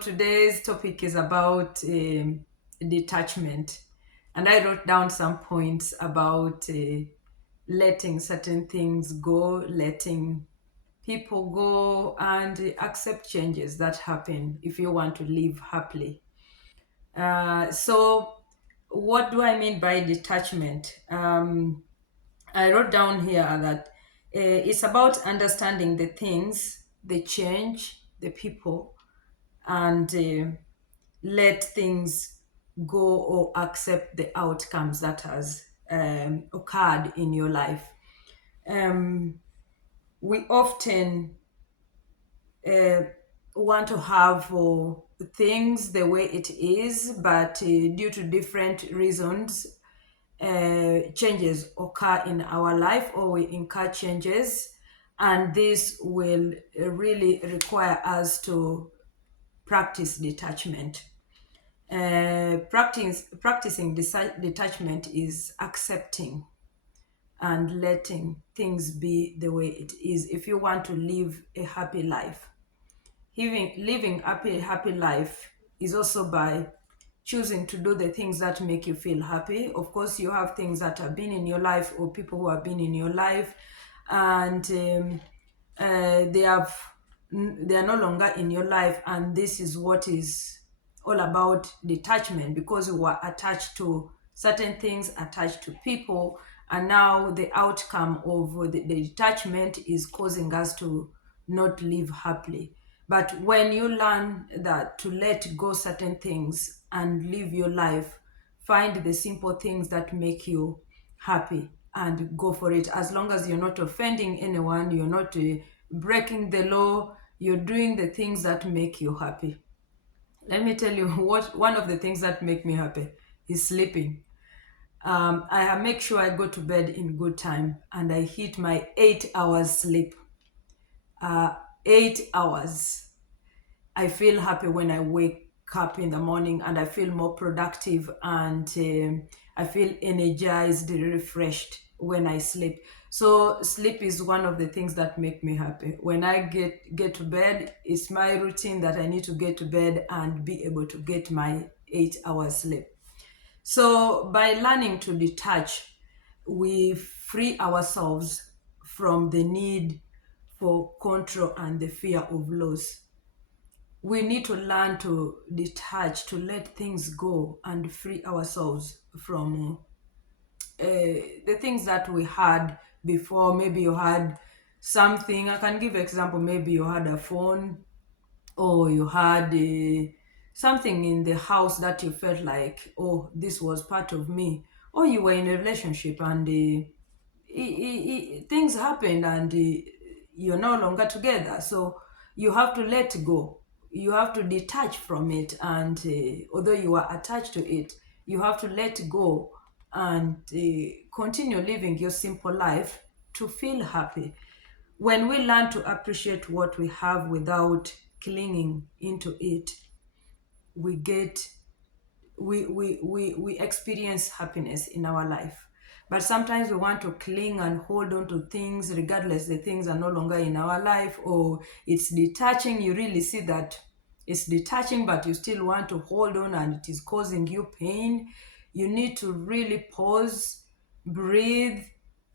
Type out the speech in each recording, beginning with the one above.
today's topic is about detachment, and I wrote down some points about letting certain things go, letting people go, and accept changes that happen if you want to live happily. So, what do I mean by detachment? I wrote down here that it's about understanding the things, the change, the people, and let things go or accept the outcomes that has occurred in your life. Um, we often uh, want to have things the way it is, but due to different reasons, changes occur in our life or we incur changes, and this will really require us to practice detachment. Practicing detachment is accepting and letting things be the way it is if you want to live a happy life. Living happy life is also by choosing to do the things that make you feel happy. Of course, you have things that have been in your life or people who have been in your life, and they have they are no longer in your life, and this is what is all about detachment, because we were attached to certain things, attached to people, and now the outcome of the detachment is causing us to not live happily. But when you learn that to let go certain things and live your life, find the simple things that make you happy and go for it. As long as you're not offending anyone, you're not breaking the law, you're doing the things that make you happy. Let me tell you what one of the things that make me happy is sleeping. I make sure I go to bed in good time and I hit my 8 hours sleep. 8 hours. I feel happy when I wake up in the morning, and I feel more productive, and I feel energized, refreshed when I sleep. So sleep is one of the things that make me happy. When I get to bed, it's my routine that I need to get to bed and be able to get my 8 hours sleep. So by learning to detach, we free ourselves from the need for control and the fear of loss. We need to learn to detach, to let things go and free ourselves from the things that we had before. Maybe you had something. I can give example. Maybe you had a phone, or you had something in the house that you felt like, oh, this was part of me. Or you were in a relationship, and things happened, and you're no longer together, so you have to let go, you have to detach from it, and although you are attached to it, you have to let go and continue living your simple life to feel happy. When we learn to appreciate what we have without clinging into it, we get we experience happiness in our life. But sometimes we want to cling and hold on to things regardless the things are no longer in our life, or it's detaching. You really see that it's detaching, but you still want to hold on and it is causing you pain. You need to really pause, breathe,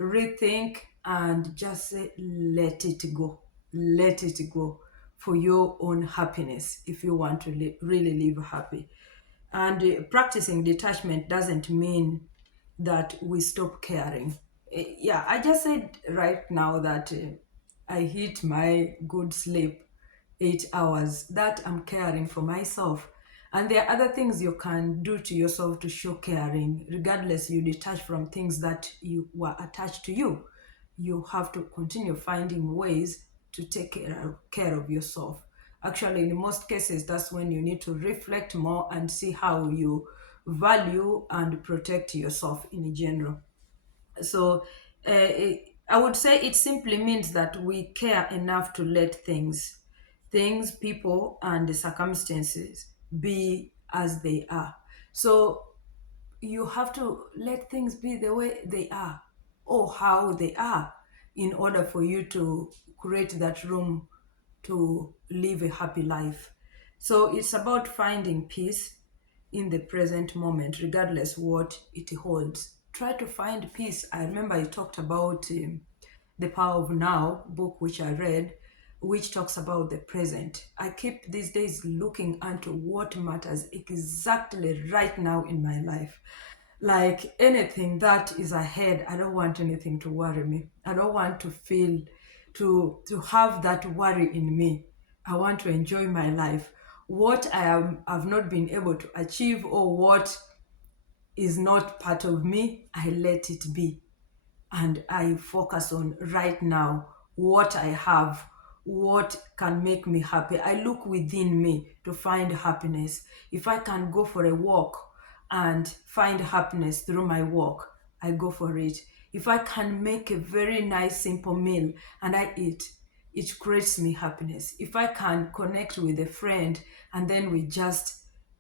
rethink, and just say, let it go. Let it go for your own happiness if you want to really live happy. And practicing detachment doesn't mean that we stop caring. Yeah, I just said right now that I hit my good sleep 8 hours, that I'm caring for myself. And there are other things you can do to yourself to show caring, regardless you detach from things that you were attached to you. You have to continue finding ways to take care of yourself. Actually, in most cases, that's when you need to reflect more and see how you value and protect yourself in general. So, I would say it simply means that we care enough to let things, people, and the circumstances be as they are. So, you have to let things be the way they are or how they are in order for you to create that room to live a happy life. So it's about finding peace in the present moment, regardless what it holds. Try to find peace. I remember I talked about The Power of Now book, which I read, which talks about the present. I keep these days looking into what matters exactly right now in my life. Like anything that is ahead, I don't want anything to worry me. I don't want to feel to have that worry in me. I want to enjoy my life. What have not been able to achieve, or what is not part of me, I let it be, and I focus on right now what I have, what can make me happy. I look within me to find happiness. If I can go for a walk and find happiness through my walk, I go for it. If I can make a very nice, simple meal and I eat, it creates me happiness. If I can connect with a friend and then we just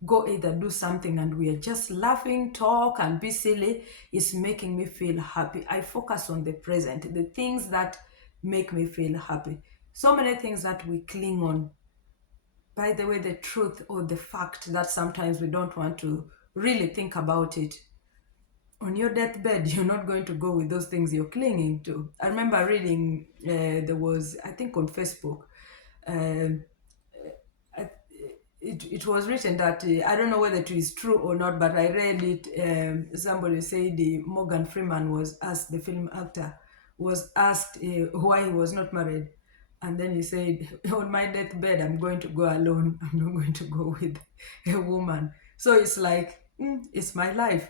go either do something and we are just laughing, talk, and be silly, it's making me feel happy. I focus on the present, the things that make me feel happy. So many things that we cling on. By the way, the truth or the fact that sometimes we don't want to really think about it. On your deathbed, you're not going to go with those things you're clinging to. I remember reading, there was, I think on Facebook, um, I- it was written that I don't know whether it is true or not, but I read it. Somebody said Morgan Freeman was asked, the film actor, was asked why he was not married. And then he said, on my deathbed, I'm going to go alone. I'm not going to go with a woman. So it's like, it's my life.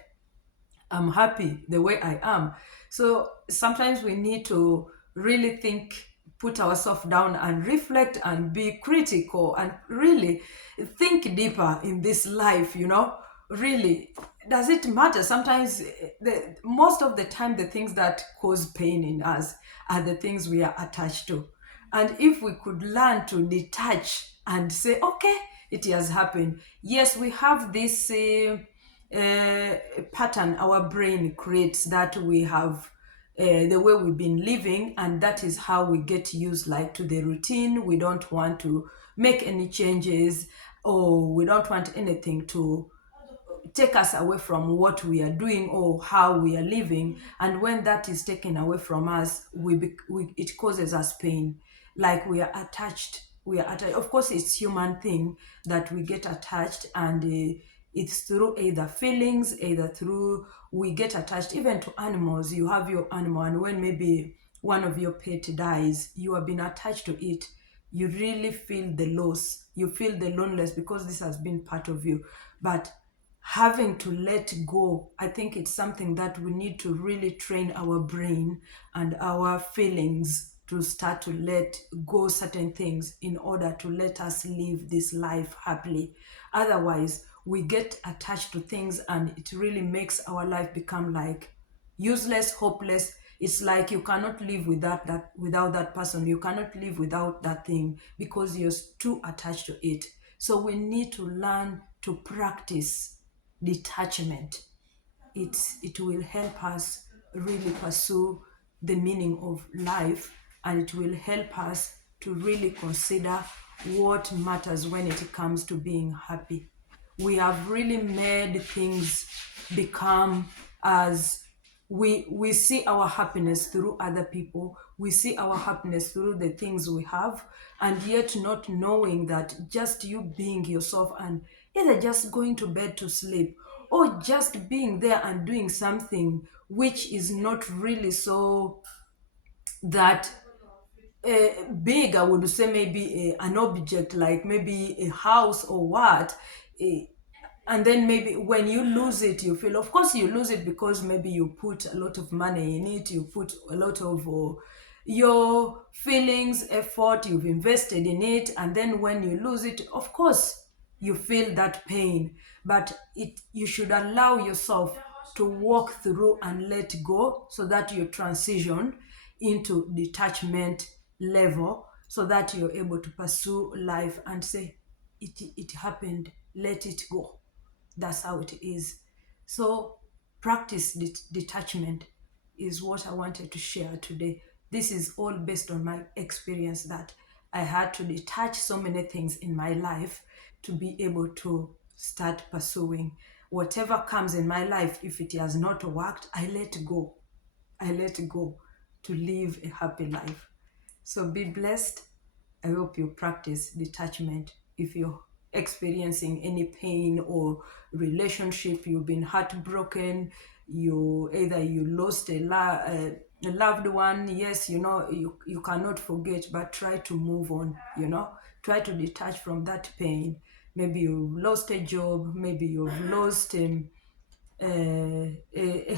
I'm happy the way I am. So sometimes we need to really think, put ourselves down and reflect and be critical and really think deeper in this life, Really, does it matter? Sometimes, most of the time, the things that cause pain in us are the things we are attached to. And if we could learn to detach and say, okay, it has happened. Yes, we have this pattern our brain creates that we have the way we've been living, and that is how we get used like to the routine. We don't want to make any changes, or we don't want anything to take us away from what we are doing or how we are living. And when that is taken away from us, it causes us pain. Like we are attached. Of course, it's human thing that we get attached, and it's through either feelings, either through we get attached even to animals. You have your animal, and when maybe one of your pet dies, you have been attached to it. You really feel the loss, you feel the loneliness, because this has been part of you. But having to let go, I think it's something that we need to really train our brain and our feelings to start to let go certain things in order to let us live this life happily. Otherwise, we get attached to things and it really makes our life become like useless, hopeless. It's like you cannot live without that person. You cannot live without that thing because you're too attached to it. So we need to learn to practice detachment. It will help us really pursue the meaning of life, and it will help us to really consider what matters when it comes to being happy. We have really made things become as we see our happiness through other people, we see our happiness through the things we have, and yet not knowing that just you being yourself and either just going to bed to sleep, or just being there and doing something which is not really so that big, I would say maybe an object like maybe a house or what. eh, and then maybe when you lose it, you feel, of course you lose it because maybe you put a lot of money in it, you put a lot of your feelings, effort, you've invested in it, and then when you lose it, of course you feel that pain. But you should allow yourself to walk through and let go, so that you transition into detachment level, so that you're able to pursue life and say, it happened, let it go. That's how it is. So practice detachment is what I wanted to share today. This is all based on my experience that I had to detach so many things in my life to be able to start pursuing whatever comes in my life. If it has not worked, I let go. I let go to live a happy life. So be blessed. I hope you practice detachment. If you're experiencing any pain or relationship, you've been heartbroken, you lost a loved one, yes, you cannot forget, but try to move on, try to detach from that pain. Maybe you've lost a job, maybe you've lost a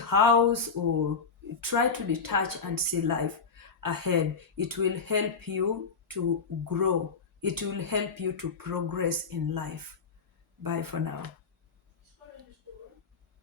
house, or try to detach and see life ahead. It will help you to grow, it will help you to progress in life. Bye for now.